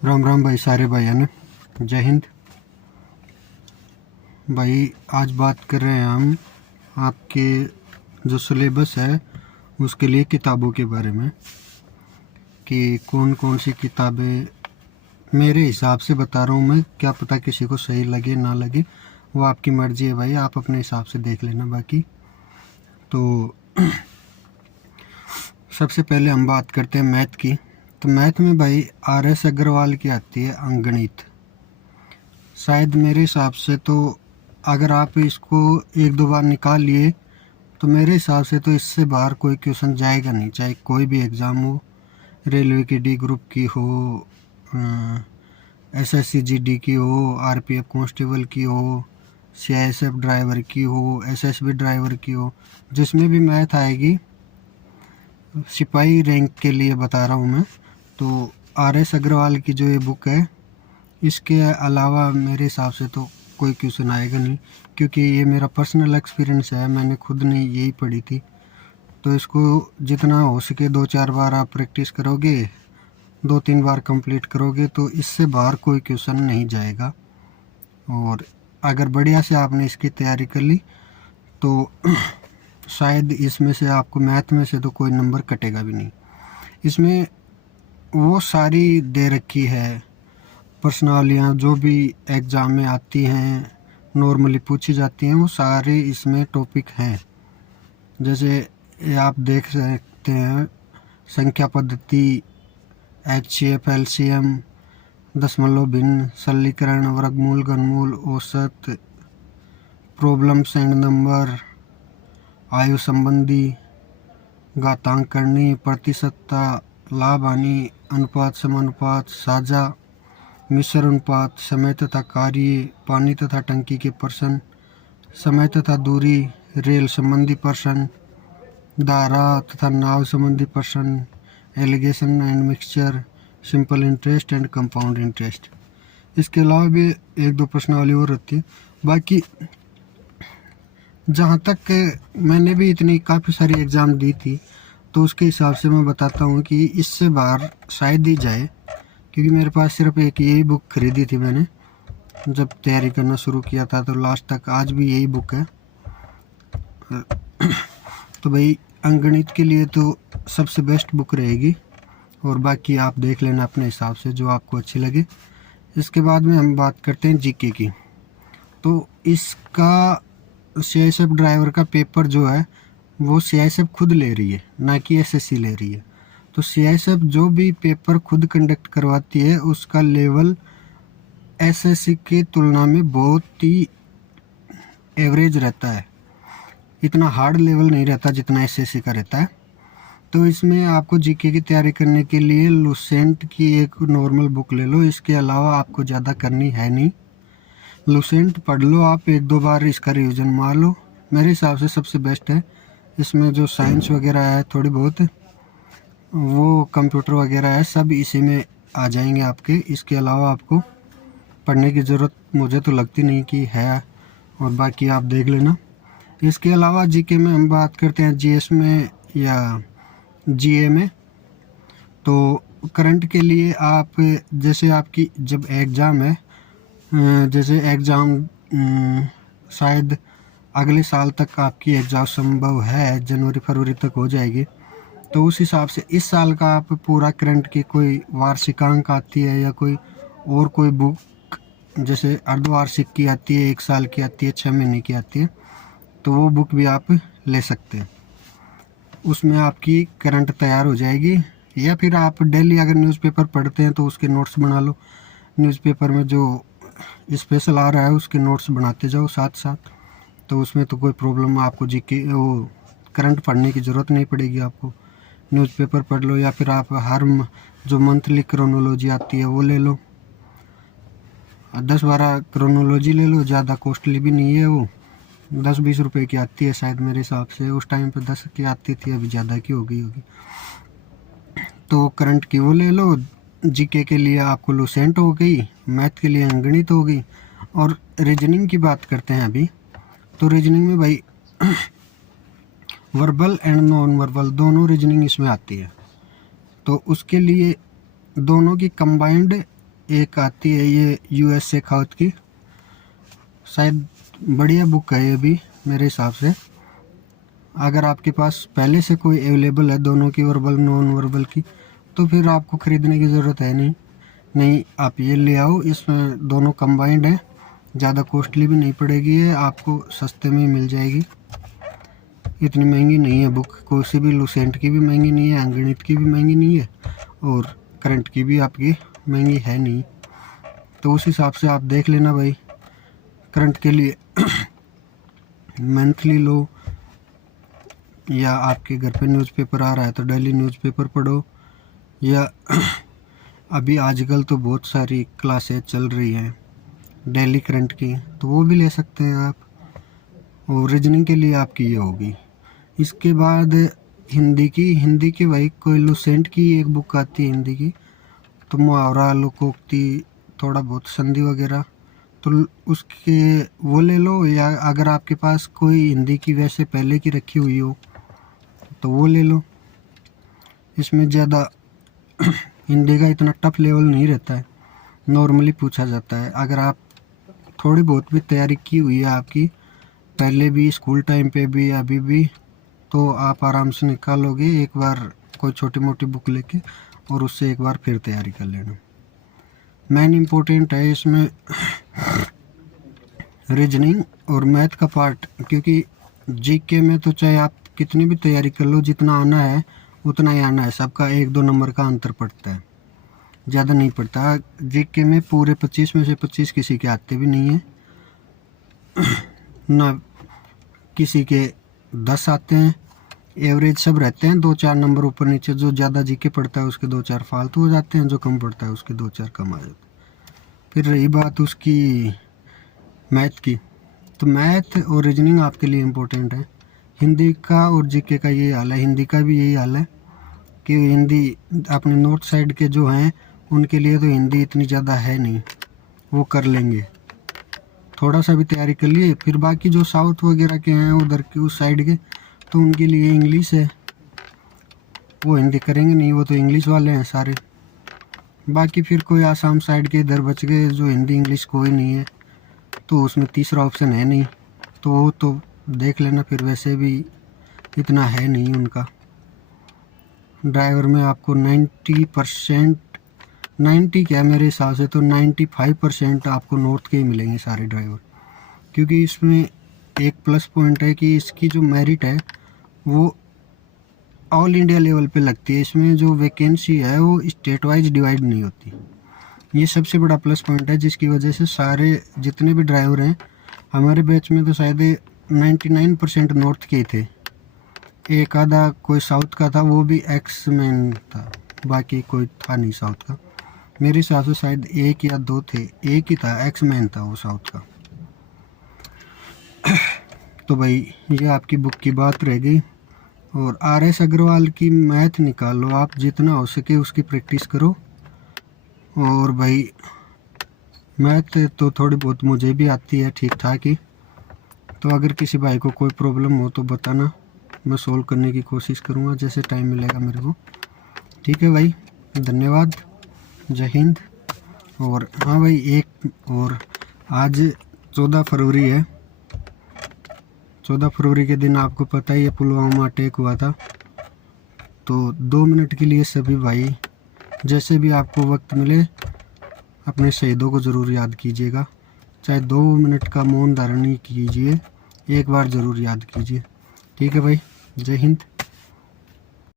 राम राम भाई, सारे भाइयों ने जय हिंद। भाई आज बात कर रहे हैं हम आपके जो सिलेबस है उसके लिए किताबों के बारे में कि कौन कौन सी किताबें मेरे हिसाब से बता रहा हूँ मैं, क्या पता किसी को सही लगे ना लगे, वो आपकी मर्जी है भाई, आप अपने हिसाब से देख लेना। बाकी तो सबसे पहले हम बात करते हैं मैथ की। तो मैथ में भाई RS अग्रवाल की आती है अंकगणित। शायद मेरे हिसाब से तो अगर आप इसको एक दो बार निकाल लिए तो मेरे हिसाब से तो इससे बाहर कोई क्वेश्चन जाएगा नहीं, चाहे कोई भी एग्ज़ाम हो, रेलवे की डी ग्रुप की हो, SSC GD की हो, RPF कांस्टेबल की हो, CISF ड्राइवर की हो, SSB ड्राइवर की हो, जिसमें भी मैथ आएगी, सिपाही रैंक के लिए बता रहा हूँ मैं, तो RS अग्रवाल की जो ये बुक है, इसके अलावा मेरे हिसाब से तो कोई क्वेश्चन आएगा नहीं, क्योंकि ये मेरा पर्सनल एक्सपीरियंस है, मैंने खुद ने यही पढ़ी थी। तो इसको जितना हो सके 2-4 बार आप प्रैक्टिस करोगे, 2-3 बार कंप्लीट करोगे तो इससे बाहर कोई क्वेश्चन नहीं जाएगा। और अगर बढ़िया से आपने इसकी तैयारी कर ली तो शायद इसमें से आपको मैथ में से तो कोई नंबर कटेगा भी नहीं। इसमें वो सारी दे रखी है पर्सनालियाँ जो भी एग्ज़ाम में आती हैं, नॉर्मली पूछी जाती हैं, वो सारे इसमें टॉपिक हैं। जैसे ये आप देख सकते हैं, संख्या पद्धति, HCF, LCM, दशमलव भिन्न, सरलीकरण, वर्गमूल, घनमूल, औसत, प्रॉब्लम्स एंड नंबर, आयु संबंधी, घातांक करनी, प्रतिशतता, लाभ हानि अनुपात, समानुपात, साझा, मिश्र अनुपात, समय तथा कार्य, पानी तथा टंकी के प्रश्न, समय तथा दूरी, रेल संबंधी प्रश्न, धारा तथा नाव संबंधी प्रश्न, alligation and mixture, simple interest and compound interest. इसके अलावा भी एक दो प्रश्नावली और रहती है। बाकी जहाँ तक मैंने भी इतनी काफ़ी सारी एग्ज़ाम दी थी, तो उसके हिसाब से मैं बताता हूँ कि इससे बाहर शायद ही जाए, क्योंकि मेरे पास सिर्फ एक यही बुक खरीदी थी मैंने जब तैयारी करना शुरू किया था, तो लास्ट तक आज भी यही बुक है। तो भाई अंकगणित के लिए तो सबसे बेस्ट बुक रहेगी, और बाकी आप देख लेना अपने हिसाब से जो आपको अच्छी लगे। इसके बाद में हम बात करते हैं GK की। तो इसका CISF ड्राइवर का पेपर जो है वो CISF खुद ले रही है, ना कि SSC ले रही है। तो CISF जो भी पेपर खुद कंडक्ट करवाती है उसका लेवल SSC की तुलना में बहुत ही एवरेज रहता है, इतना हार्ड लेवल नहीं रहता जितना SSC का रहता है। तो इसमें आपको GK की तैयारी करने के लिए लुसेंट की एक नॉर्मल बुक ले लो, इसके अलावा आपको ज़्यादा करनी है नहीं। लुसेंट पढ़ लो आप, एक दो बार इसका रिवीजन मार लो, मेरे हिसाब से सबसे बेस्ट है। इसमें जो साइंस वगैरह है थोड़ी बहुत, वो कंप्यूटर वगैरह है, सब इसी में आ जाएंगे आपके। इसके अलावा आपको पढ़ने की ज़रूरत मुझे तो लगती नहीं कि है, और बाकी आप देख लेना। इसके अलावा GK में हम बात करते हैं GS में या GA में। तो करंट के लिए आप जैसे आपकी जब एग्ज़ाम है, जैसे एग्ज़ाम शायद अगले साल तक आपकी एग्ज़ाम संभव है, जनवरी फरवरी तक हो जाएगी, तो उस हिसाब से इस साल का आप पूरा करंट की कोई वार्षिकांक आती है या कोई और कोई बुक, जैसे अर्धवार्षिक की आती है, 1 साल की आती है, 6 महीने की आती है, तो वो बुक भी आप ले सकते हैं। उसमें आपकी करंट तैयार हो जाएगी। या फिर आप डेली अगर न्यूज़पेपर पढ़ते हैं तो उसके नोट्स बना लो, न्यूज़पेपर में जो स्पेशल आ रहा है उसके नोट्स बनाते जाओ साथ साथ, तो उसमें तो कोई प्रॉब्लम आपको GK वो करंट पढ़ने की ज़रूरत नहीं पड़ेगी आपको। न्यूज़पेपर पढ़ लो, या फिर आप हर जो मंथली क्रोनोलॉजी आती है वो ले लो, 10-12 क्रोनोलॉजी ले लो, ज़्यादा कॉस्टली भी नहीं है वो, 10-20 रुपए की आती है शायद मेरे हिसाब से, उस टाइम पे 10 की आती थी, अभी ज़्यादा की हो गई होगी। तो करंट की वो ले लो। GK के लिए आपको लुसेंट हो गई, मैथ के लिए अंकगणित हो गई। और रीजनिंग की बात करते हैं अभी। तो रीजनिंग में भाई वर्बल एंड नॉन वर्बल दोनों रीजनिंग इसमें आती है, तो उसके लिए दोनों की कंबाइंड एक आती है ये USA खाउत की, शायद बढ़िया बुक है ये भी मेरे हिसाब से। अगर आपके पास पहले से कोई अवेलेबल है दोनों की, वर्बल नॉन वर्बल की, तो फिर आपको ख़रीदने की ज़रूरत है नहीं, आप ये ले आओ। इसमें दोनों कंबाइंड है, ज़्यादा कॉस्टली भी नहीं पड़ेगी, ये आपको सस्ते में ही मिल जाएगी। इतनी महंगी नहीं है बुक, कोई सी भी लूसेंट की भी महंगी नहीं है, अंगणित की भी महंगी नहीं है, और करंट की भी आपकी महंगी है नहीं। तो उस हिसाब से आप देख लेना भाई। करंट के लिए मंथली लो, या आपके घर पे न्यूज़पेपर आ रहा है तो डेली न्यूज़पेपर पढ़ो, या अभी आजकल तो बहुत सारी क्लासेस चल रही हैं डेली करंट की, तो वो भी ले सकते हैं आप। और रीजनिंग के लिए आपकी ये होगी। इसके बाद हिंदी की भाई कोई लुसेंट की एक बुक आती है हिंदी की, तो मुहावरा, लोकोक्ति, थोड़ा बहुत संधि वगैरह, तो उसके वो ले लो। या अगर आपके पास कोई हिंदी की वैसे पहले की रखी हुई हो तो वो ले लो। इसमें ज़्यादा हिंदी का इतना टफ लेवल नहीं रहता है, नॉर्मली पूछा जाता है। अगर आप थोड़ी बहुत भी तैयारी की हुई है आपकी पहले भी, स्कूल टाइम पे भी, अभी भी, तो आप आराम से निकालोगे एक बार कोई छोटी मोटी बुक लेके, और उससे एक बार फिर तैयारी कर लेना। मेन इम्पोर्टेंट है इसमें रीजनिंग और मैथ का पार्ट, क्योंकि जीके में तो चाहे आप कितनी भी तैयारी कर लो, जितना आना है उतना ही आना है, सबका 1-2 नंबर का अंतर पड़ता है, ज़्यादा नहीं पड़ता। जीके में पूरे 25 में से 25 किसी के आते भी नहीं है ना, किसी के 10 आते हैं, एवरेज सब रहते हैं, 2-4 नंबर ऊपर नीचे। जो ज़्यादा जीके पढ़ता है उसके 2-4 फालतू हो जाते हैं, जो कम पढ़ता है उसके 2-4 कम आ जाते हैं। फिर रही बात उसकी मैथ की, तो मैथ और रीजनिंग आपके लिए इम्पोर्टेंट है। हिंदी का और जीके का यही हाल है, हिंदी का भी यही हाल है कि हिंदी अपने नॉर्थ साइड के जो हैं उनके लिए तो हिंदी इतनी ज़्यादा है नहीं, वो कर लेंगे, थोड़ा सा भी तैयारी कर लिए। फिर बाकी जो साउथ वगैरह के हैं उधर के उस साइड के, तो उनके लिए इंग्लिश है, वो हिंदी करेंगे नहीं, वो तो इंग्लिश वाले हैं सारे। बाकी फिर कोई आसाम साइड के इधर बच गए जो हिंदी इंग्लिश कोई नहीं है, तो उसमें तीसरा ऑप्शन है नहीं, तो वो तो देख लेना। फिर वैसे भी इतना है नहीं उनका। ड्राइवर में आपको 90 क्या, मेरे हिसाब से तो 95% आपको नॉर्थ के ही मिलेंगे सारे ड्राइवर। क्योंकि इसमें एक प्लस पॉइंट है कि इसकी जो मेरिट है वो ऑल इंडिया लेवल पे लगती है। इसमें जो वैकेंसी है वो स्टेट वाइज डिवाइड नहीं होती, ये सबसे बड़ा प्लस पॉइंट है, जिसकी वजह से सारे जितने भी ड्राइवर हैं हमारे बैच में तो शायद 99% नॉर्थ के ही थे, एक आधा कोई साउथ का था, वो भी एक्स मैन था, बाकी कोई था नहीं साउथ का। मेरे हिसाब से शायद 1 या 2 थे, एक ही था, एक्स मैन था वो साउथ का। तो भाई ये आपकी बुक की बात रह गई। और RS अग्रवाल की मैथ निकालो आप, जितना हो सके उसकी प्रैक्टिस करो। और भाई मैथ तो थोड़ी बहुत मुझे भी आती है ठीक ठाक ही, तो अगर किसी भाई को कोई प्रॉब्लम हो तो बताना, मैं सोल्व करने की कोशिश करूँगा जैसे टाइम मिलेगा मेरे को। ठीक है भाई, धन्यवाद, जय हिंद। और हाँ भाई, एक और, आज 14 फरवरी है, 14 फरवरी के दिन आपको पता ही है पुलवामा अटैक हुआ था। तो 2 मिनट के लिए सभी भाई जैसे भी आपको वक्त मिले अपने शहीदों को ज़रूर याद कीजिएगा, चाहे 2 मिनट का मौन धारण ही कीजिए, एक बार ज़रूर याद कीजिए। ठीक है भाई, जय हिंद।